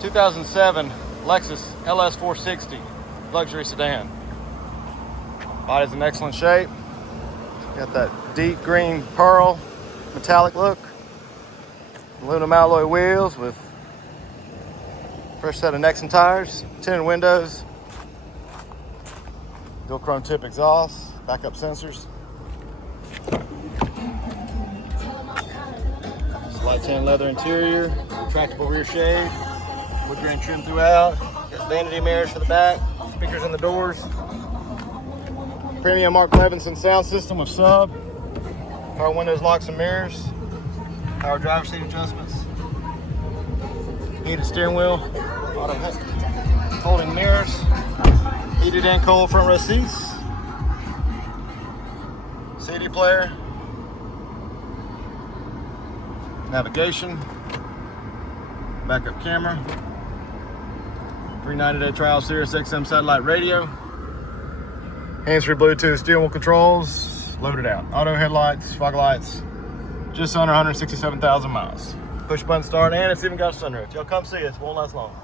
2007 Lexus LS460 luxury sedan. Body's in excellent shape. Got that deep green pearl metallic look. Aluminum alloy wheels with fresh set of Nexon tires, tinted windows, dual chrome tip exhaust, backup sensors. Light tan leather interior, retractable rear shade, wood grain trim throughout. Got vanity mirrors for the back, speakers in the doors. Premium Mark Levinson sound system with sub, power windows, locks and mirrors, power driver's seat adjustments, heated steering wheel, auto folding mirrors, heated and cold front row seats, CD player, navigation, backup camera, 390-day trial Sirius XM satellite radio, hands-free Bluetooth steering wheel controls, loaded out, auto headlights, fog lights, just under 167,000 miles. Push button start, and it's even got a sunroof. Y'all come see us, won't last long.